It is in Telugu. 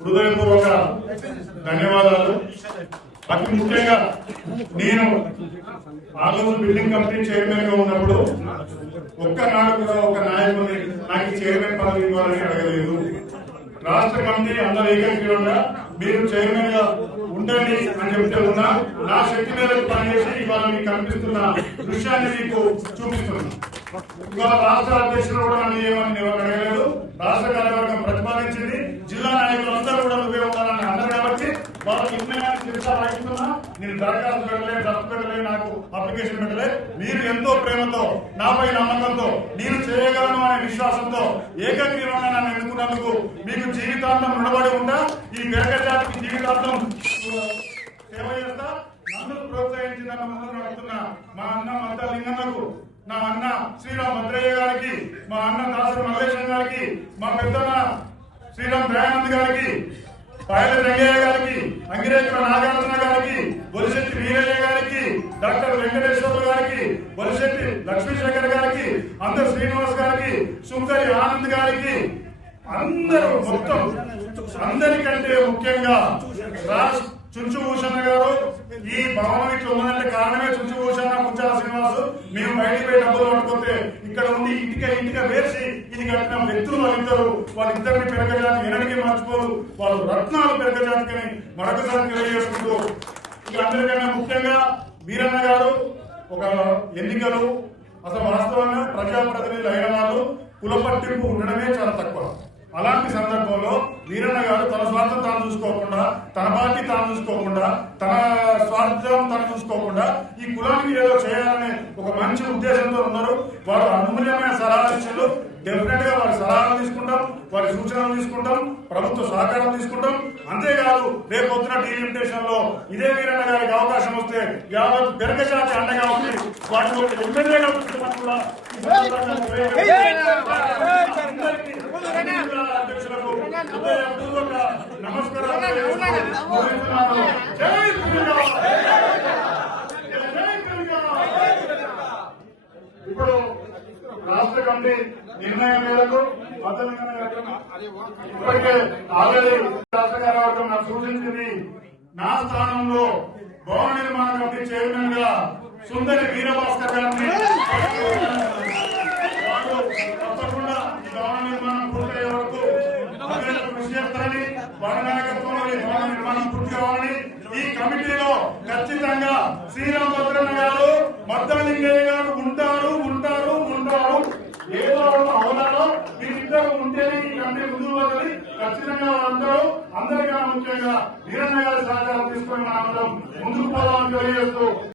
హృదయపూర్వక ధన్యవాదాలు. అతి ముఖ్యంగా నేను ఆలూరు బిల్డింగ్ కంపెనీ చైర్మన్గా ఉన్నప్పుడు ఒక్కనాడు కూడా ఒక నాయకుడిని నాకు చైర్మన్ పదవి ఇవ్వాలని అడగలేదు. రాష్ట్ర కమిటీ అందరూ ఏకగ్రీవంగా మీరు చైర్మన్గా ఉండండి అని చెప్తే ఉన్నా నా శక్తి మేరకు పనిచేసి ఇవాళ మీకు కనిపిస్తున్న దృశ్యాన్ని మీకు చూపిస్తున్నాను ఇవాళ రాష్ట్ర అధ్యక్షులు కూడా నన్ను ఏమని అడగలేదు. రాష్ట్ర కార్యవర్గం ప్రతిపాదించింది జిల్లా నాయకులు వాళ్ళకి నేను దరఖాస్తు పెట్టలే దత్తు పెట్టలే నాకు అప్లికేషన్ పెట్టలే. మీరు ఎంతో ప్రేమతో నాపై నమ్మకంతో నేను చేయగలను అనే విశ్వాసంతో ఏకగ్రీవంగా నన్ను ఎన్నుకున్నందుకు మీకు జీవితాంతం రుణపడి ఉంటా. ఈ గడక జాతికి జీవితాంతం సేవ చేస్తా. నన్ను ప్రోత్సహించి నన్ను ముందు నడుపుతున్న మా అన్న మద్ద లింగన్నకు నా అన్న శ్రీరామ్ భద్రయ్య గారికి మా అన్న దాసరి మల్లేశం గారికి మా పెద్దన్న శ్రీరామ్ దయానంద్ గారికి పాయల రంగయ్య గారికి అంగిరేకుల నాగార్జున గారికి బొలిశెట్టి వీరయ్య గారికి డాక్టర్ వెంకటేశ్వర గారికి బొలిశెట్టి లక్ష్మీశేఖర్ గారికి అందరు శ్రీనివాస్ గారికి సుందరి ఆనంద్ గారికి అందరూ మొత్తం అందరికంటే ముఖ్యంగా రాజ్ చుంచు గారు ఈ భవనం ఇట్లా ఉన్నదంటే కారణమే చుంచుభూషణ ముచ్చాల శ్రీనివాసు. మేము బయటికి పోయి డబ్బులు పట్టుకుంటే ఇక్కడ ఉండి ఇంటికే ఇంటిక వేసి ఇది కట్టిన వ్యక్తులు వాళ్ళిద్దరు వాళ్ళిద్దరిని పెరగజాతి ఎనడికి మర్చిపోరు. వాళ్ళు రత్నాలు పెరగజాతికని మరొకసారి తెలియజేసుకుంటూ ఇక అందరికన్నా ముఖ్యంగా వీరన్న గారు ఒక ఎన్నికలు అసలు వాస్తవంగా ప్రజాప్రతినిధులు అయిన వాళ్ళు కుల పట్టింపు ఉండడమే చాలా తక్కువ. అలాంటి సందర్భంలో వీరన్న గారు తన స్వార్థం తాను చూసుకోకుండా తన పార్టీ తాను చూసుకోకుండా తన స్వార్థం తాను చూసుకోకుండా ఈ కులానికి ఏదో చేయాలనే ఒక మంచి ఉద్దేశంతో ఉన్నారు. వారు అమూల్యమైన సలహాలు ఇచ్చారు. డెఫినెట్గా వారి సలహాలు తీసుకుంటాం వారి సూచనలు తీసుకుంటాం ప్రభుత్వ సహకారం తీసుకుంటాం. అంతేకాదు రేపు పొద్దున టీలిమిటేషన్లో ఇదే వీరన్న గారికి అవకాశం వస్తే యావత్ పెరగజాతి అండగా ఉంది వాటిలో ఎమ్మెల్యేగా అధ్యక్షులకు రాష్ట్ర నిర్ణయం మేరకు ఇప్పటికే ఆల్రెడీ రాష్ట్ర కార్యవర్గం నాకు సూచించింది. నా స్థానంలో భవన నిర్మాణ కమిటీ చైర్మన్గా సుందరి వీరభాస్కర్ గారిని తప్పకుండా ఈ భవన నిర్మాణం పూర్తయ్యే వరకు కృషి చేస్తారని వారి నాయకత్వంలో ఈ భవన నిర్మాణం పూర్తి కావాలని ఈ కమిటీలో ఖచ్చితంగా శ్రీరామ్ భద్రన్న గారు మద్దలింగయ్య గారు వీరిద్దరు ఉంటేనే ఈ కమిటీ ముందుకు పోతుంది. ఖచ్చితంగా వాళ్ళందరూ అందరికన్నా ముఖ్యంగా వీరన్న గారి సహకారం తీసుకొని మనం ముందుకు పోదామని తెలియజేస్తూ